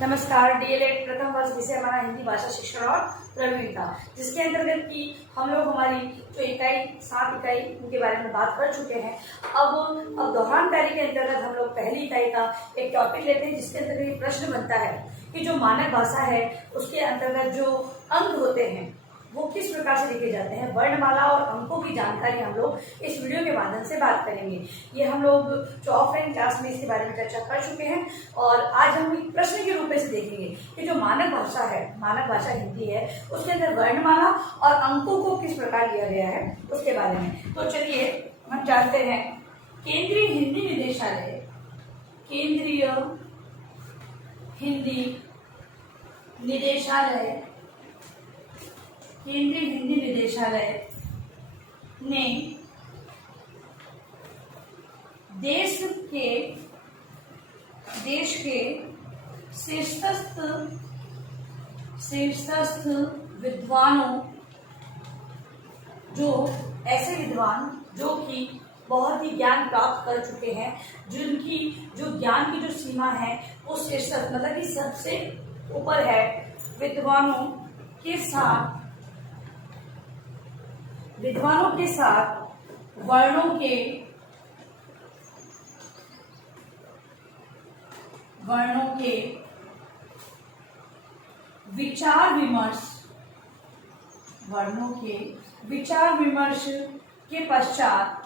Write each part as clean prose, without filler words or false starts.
नमस्कार। डीएलएड प्रथम वर्ष विषय हमारा हिंदी भाषा शिक्षण और प्रवीणता, जिसके अंतर्गत की हम लोग हमारी जो इकाई 7 इकाई उनके बारे में बात कर चुके हैं। अब दोहरान कार्य के अंतर्गत हम लोग पहली इकाई का एक टॉपिक लेते हैं, जिसके अंतर्गत प्रश्न बनता है कि जो मानक भाषा है उसके अंतर्गत जो अंक होते हैं वो किस प्रकार से लिखे जाते हैं। वर्णमाला और अंकों की जानकारी हम लोग इस वीडियो के माध्यम से बात करेंगे। ये हम लोग जो ऑफलाइन क्लास में इसके बारे में चर्चा कर चुके हैं और आज हम एक प्रश्न के रूप में से देखेंगे कि जो मानक भाषा है, मानक भाषा हिंदी है, उसके अंदर वर्णमाला और अंकों को किस प्रकार लिया गया है उसके बारे में। तो चलिए हम जानते हैं। केंद्रीय हिंदी निदेशालय, केंद्रीय हिंदी निदेशालय, केंद्रीय हिंदी निदेशालय ने देश के शीर्षस्थ विद्वानों, जो ऐसे विद्वान जो कि बहुत ही ज्ञान प्राप्त कर चुके हैं, जिनकी जो ज्ञान की जो सीमा है वो शीर्षस्थ मतलब कि सबसे ऊपर है, विद्वानों के साथ वर्णों के विचार विमर्श के पश्चात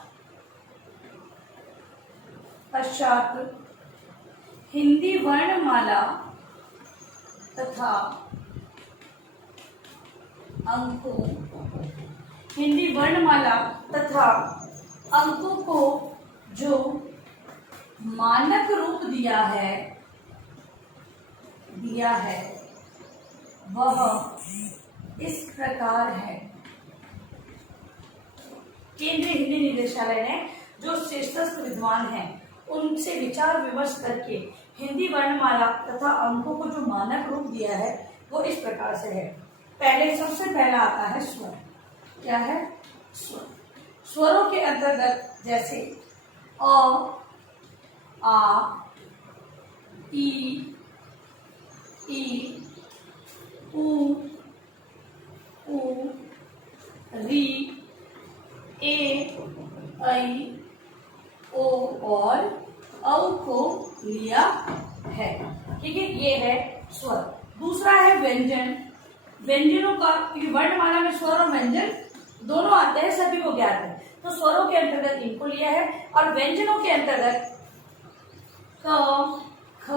हिंदी वर्णमाला तथा अंकों को जो मानक रूप दिया है वह इस प्रकार है। केंद्रीय हिंदी निदेशालय ने जो शीर्षस्थ विद्वान हैं उनसे विचार विमर्श करके हिंदी वर्णमाला तथा अंकों को जो मानक रूप दिया है वो इस प्रकार से है। सबसे पहला आता है स्वर। क्या है? स्वर। स्वरों के अंतर्गत जैसे अ, आ, ई, उ, री, ए, ऐ, ओ और औ को लिया है। ठीक है, ये है स्वर। दूसरा है व्यंजन। व्यंजनों का, क्योंकि वर्णमाला में स्वर और व्यंजन दोनों आते हैं, सभी को ज्ञात है, तो स्वरों के अंतर्गत इनको लिया है। और व्यंजनों के अंतर्गत क, ख,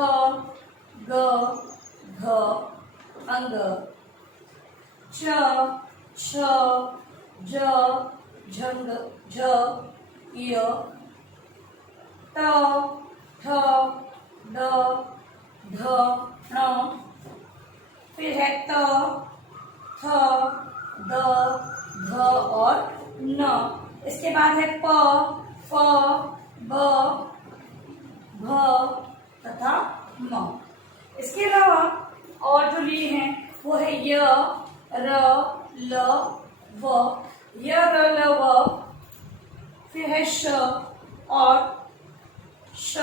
ग, घ, अंग, च, छ, ज, झंग, झ, य, ट, ठ, ड, ढ, ण, फिर है त, थ, द, ध और न। इसके बाद है प, फ, ब, भ तथा म। इसके अलावा और जो लिए हैं वो है य, र, ल, व, य, र, ल, व, फिर है श और श,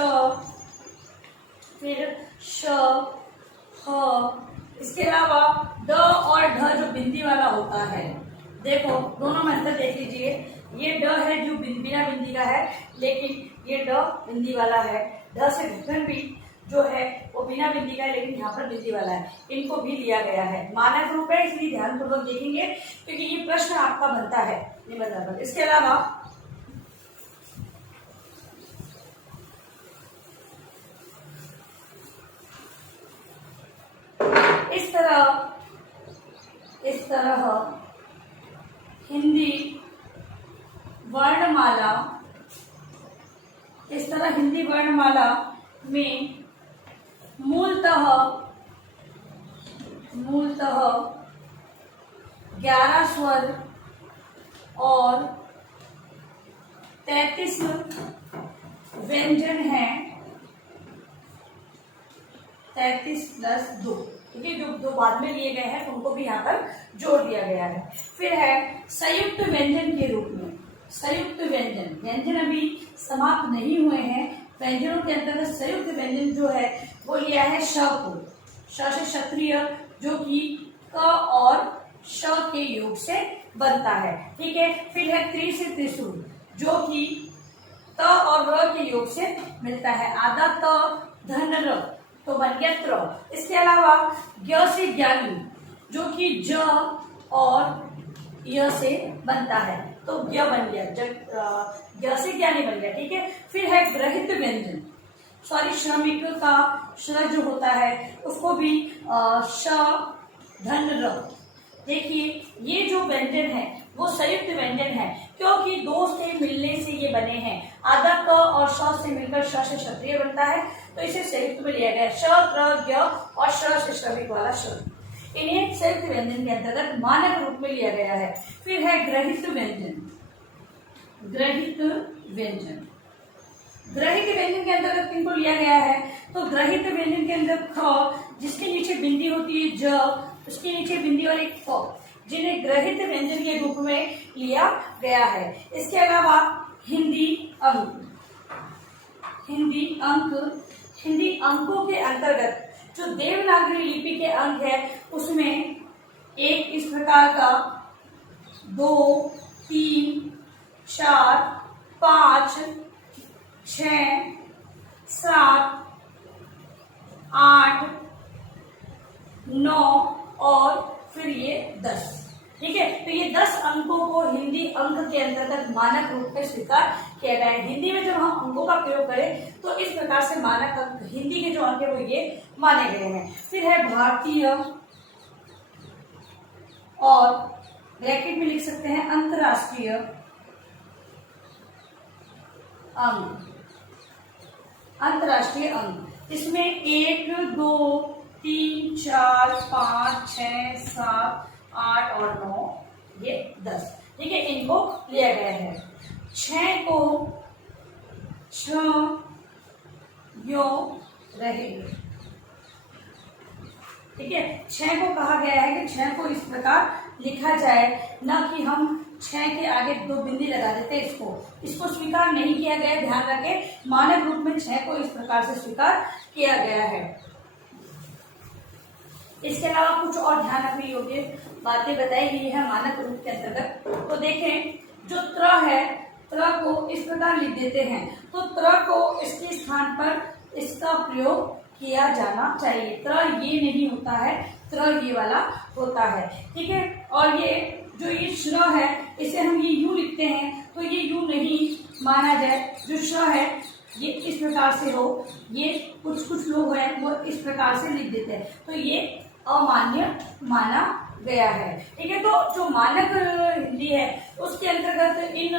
फिर श, ह। इसके अलावा ड और ढ जो बिंदी वाला होता है, देखो दोनों में अंतर देख लीजिए। ये ड है जो बिना बिंदी का है, लेकिन ये ड बिंदी वाला है। ढ से ढक्कन भी जो है वो बिना बिंदी का है, लेकिन यहाँ पर बिंदी वाला है। इनको भी लिया गया है। मानक रूप है, इसलिए ध्यानपूर्वक देखेंगे क्योंकि ये प्रश्न आपका बनता है निबंध पर। इसके अलावा इस तरह हिंदी वर्णमाला में मूलतः 11 स्वर और 33 व्यंजन हैं। 33 प्लस 2, क्योंकि जो दो बाद में लिए गए हैं उनको भी यहाँ पर जोड़ दिया गया है। फिर है संयुक्त व्यंजन के रूप में, संयुक्त व्यंजन, व्यंजन अभी समाप्त नहीं हुए हैं। व्यंजनों के अंतर्गत संयुक्त व्यंजन जो है वो लिया है श को, श से क्षत्रिय, जो कि क और श के योग से बनता है। ठीक है, फिर है त्रि से त्रिशूल, जो कि त और र के योग से मिलता है। आधा त धन र, तो बन गया त्र। इसके अलावा ज्ञ से ज्ञानी, जो कि ज और य से बनता है, तो ज्ञ बन गया, ज्ञ से ज्ञानी बन गया। ठीक है, फिर है ग्रहित व्यंजन, सॉरी श्रमिक का श्र जो होता है उसको भी श धन र। देखिए ये जो व्यंजन है वो संयुक्त व्यंजन है, क्योंकि दो से मिलने से ये बने हैं। आधा क और श से मिलकर श से क्षत्रिय बनता है, तो इसे संयुक्त में लिया गया। श त्र ज्ञ और श से श्रमिक वाला श, इन्हें संयुक्त व्यंजन के अंतर्गत मानक रूप में लिया गया है। फिर है ग्रहित व्यंजन। ग्रहित व्यंजन, ग्रहित व्यंजन के अंतर्गत किनको लिया गया है, तो ग्रहित व्यंजन के अंदर ख, जिसके नीचे बिंदी होती है ज, उसके नीचे बिंदी और एक फ, जिन्हें ग्रहित व्यंजन के रूप में लिया गया है। इसके अलावा हिंदी अंक, हिंदी अंक, हिंदी अंकों के अंतर्गत जो देवनागरी लिपि के अंक है उसमें एक इस प्रकार का 2, 3, 4, 5, 6, 7, 8, 9 और फिर ये 10। ठीक है, तो ये 10 अंकों को हिंदी अंक के अंतर्गत मानक रूप में स्वीकार किया गया है। हिंदी में जब हम अंकों का प्रयोग करें तो इस प्रकार से मानक अंक हिंदी के जो अंक है वो ये माने गए हैं। फिर है भारतीय, और ब्रैकेट में लिख सकते हैं अंतरराष्ट्रीय अंक। अंतरराष्ट्रीय अंक, इसमें 1, 2, 3, 4, 5, 6, 7, 8 और 9, ये 10। ठीक है, इनको लिया गया है। 6 को छ यो रहेंगे। ठीक है, 6 को कहा गया है कि 6 को इस प्रकार लिखा जाए, न कि हम 6 के आगे 2 बिंदी लगा देते। इसको स्वीकार नहीं किया गया। ध्यान रखें, मानक रूप में 6 को इस प्रकार से स्वीकार किया गया है। इसके अलावा कुछ और ध्यान रखने योग्य बातें बताई गई है मानक रूप के अंतर्गत। तो देखें, जो त्र है, त्र को इस प्रकार लिख देते हैं, तो त्र को इसके स्थान पर इसका प्रयोग किया जाना चाहिए। त्र ये नहीं होता है, त्र ये वाला होता है। ठीक है, और ये जो ये श्र है इसे हम ये यू लिखते हैं, तो ये यू नहीं माना जाए। जो श्र है ये इस प्रकार से हो, ये कुछ लोग हैं वो इस प्रकार से लिख देते हैं, तो ये अमान्य माना गया है। ठीक है, तो जो मानक हिंदी है उसके अंतर्गत इन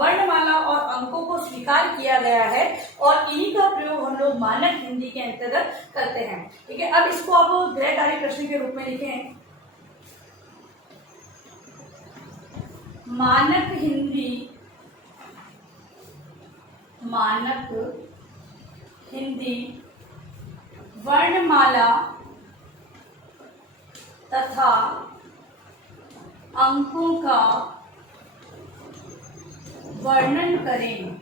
वर्णमाला और अंकों को स्वीकार किया गया है, और इन्हीं का प्रयोग हम लोग मानक हिंदी के अंतर्गत करते हैं। ठीक है, अब इसको आप गृहकार्य प्रश्न के रूप में लिखें। मानक हिंदी, मानक हिंदी वर्णमाला तथा अंकों का वर्णन करें।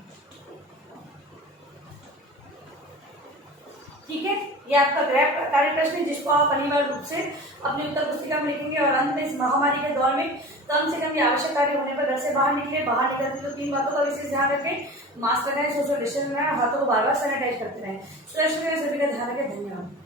ठीक है, ये आपका गृह कार्य प्रश्न है, जिसको आप अनिवार्य रूप से अपनी उत्तर पुस्तिका में लिखेंगे। और अंत में इस महामारी के दौर में कम से कम ये आवश्यक कार्य होने पर घर से बाहर निकले। बाहर निकलते तो 3 बातों का विशेष ध्यान रखें। मास्क लगाएं, सोशल डिस्टेंस बनाएं, हाथों को बार-बार सैनिटाइज करते रहें। सुरक्षित रखें, सभी का ध्यान रखें। धन्यवाद।